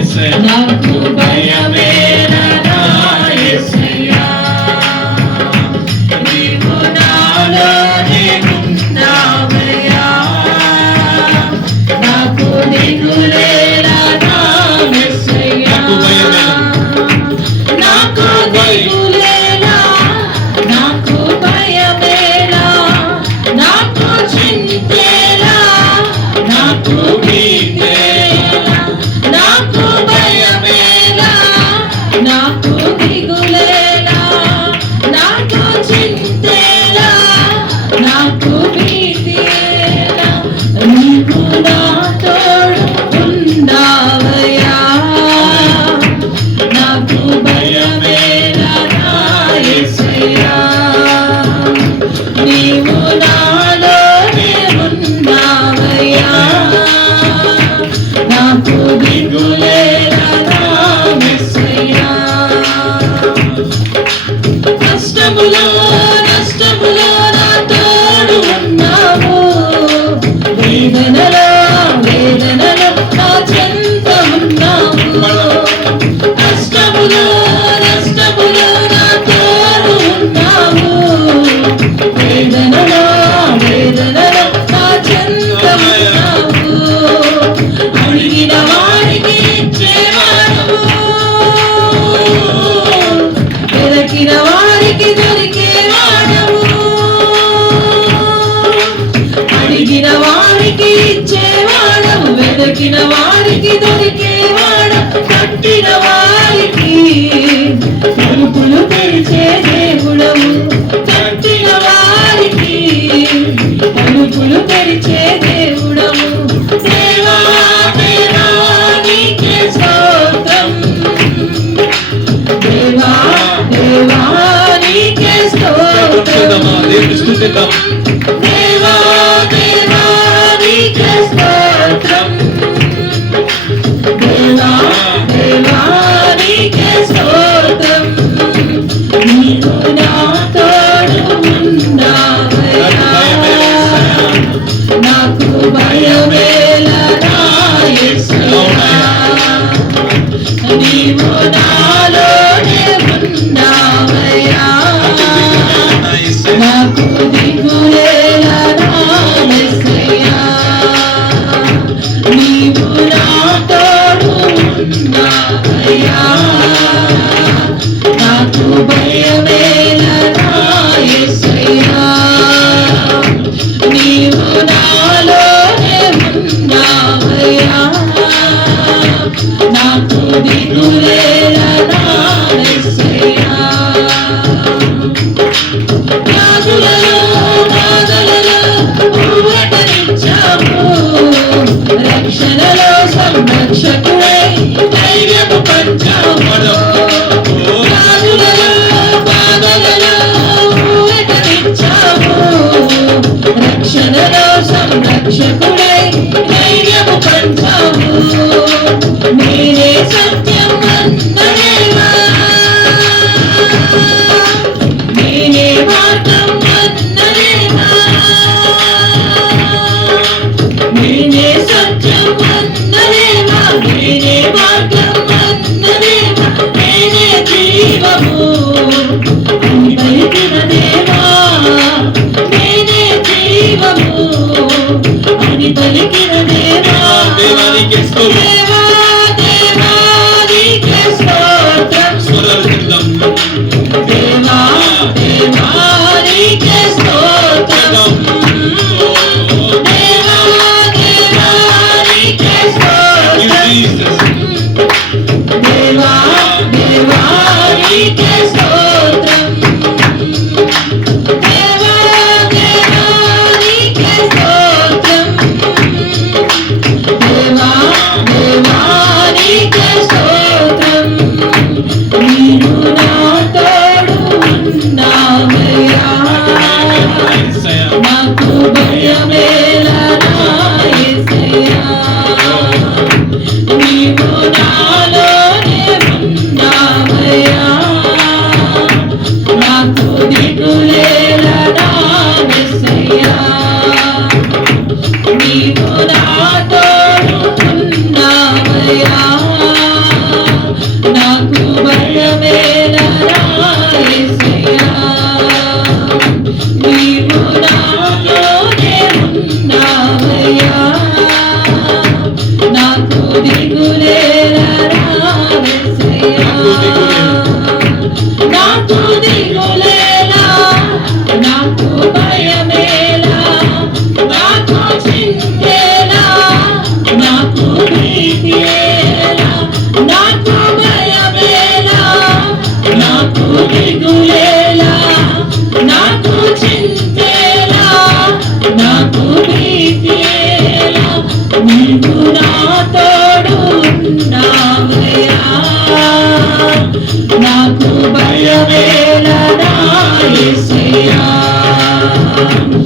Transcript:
నాకు భయమేలా యేసయ్యా నీవు నాలోనే ఉన్నావయ్యా నాకు దిగులేలా యేసయ్యా నాకు దిగులేలా నాకు భయమేలా నాకు చింతేలా నాకు భీతేలా నాకు భయమేలా నాకు దిగులేలా నాకు చింతేలా నాకు భీతేలా నీకు నా తోడు ఉన్నావయ్యా నాకు భయమేలా యేసయ్యా నీవు నాలోనే ఉన్నావయ్యా నాకు దిగులేలా యేసయ్యా కష్టములో నష్టములో నా తోడు ఉన్నావు వేదనలో నా చెంత ఉన్నావు కష్టములో నష్టములో నా తోడు ఉన్నావు వేదనలో నా చెంత ఉన్నావు అడిగిన వారికి ఇచ్చేవాడు వెదకిన వారికి దొరికేవాడవు అడిగిన వారికి ఇచ్చేవాడవు వెదకిన వారికి దొరికేవాడు కట్టిన వారికి తలుపులు తెరిచే దేవుడవు కట్టిన వారికి తలుపులు తెరిచే దేవుడవు దేవా దేవా నీకే స్తోత్రం దేవా దేవా నీకే స్తోత్రం దేవా దేవా నీకే స్తోత్రం దేవా దేవా నీకే స్తోత్రం నీవు నా తోడు ఉన్నావయ్యా నాకు భయమేలా యేసయ్యా నీవు నాలోనే ఉన్నావయ్యా నాకు దిగులేలా యేసయ్యా నీవు నా తోడు ఉన్నావయ్యా నాకు భయమేలా యేసయ్యా నీవు నాలోనే ఉన్నావయ్యా నాకు దిగులేలా యేసయ్యా వ్యాధులలో బాధలలో ఊరటనిచ్చావు రక్షణలో సంరక్షకుడై ధైర్యము పంచావు వ్యాధులలో బాధలలో ఊరటనిచ్చావు రక్షణలో సంరక్షకుడై ధైర్యము పంచావు నేనే సత్యం అన్నదేవా నేనే మార్గం అన్నదేవా నేనే సత్యం అన్నదేవా నేనే మార్గం అన్నదేవా నేనే జీవము అని పలికిన దేవా నేనే జీవము అని పలికిన దేవా దేవానికి దేవా దేవానికి స్తోత్రం దేవా దేవానికి స్తోత్రం దేవా దేవానికి స్తోత్రం దేవా దేవానికి స్తోత్రం దేవా దేవానికి స్తోత్రం దేవా దేవానికి స్తోత్రం నీవు నా తోడు ఉన్నావయ్యా నాకు భయమేలా యేసయ్యా నీవు